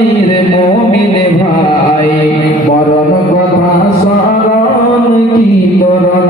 নাই রে মমিন ভাই মরণ কথা সারণ কি মরণ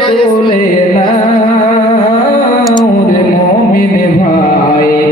তুলে না মোমিন ভাই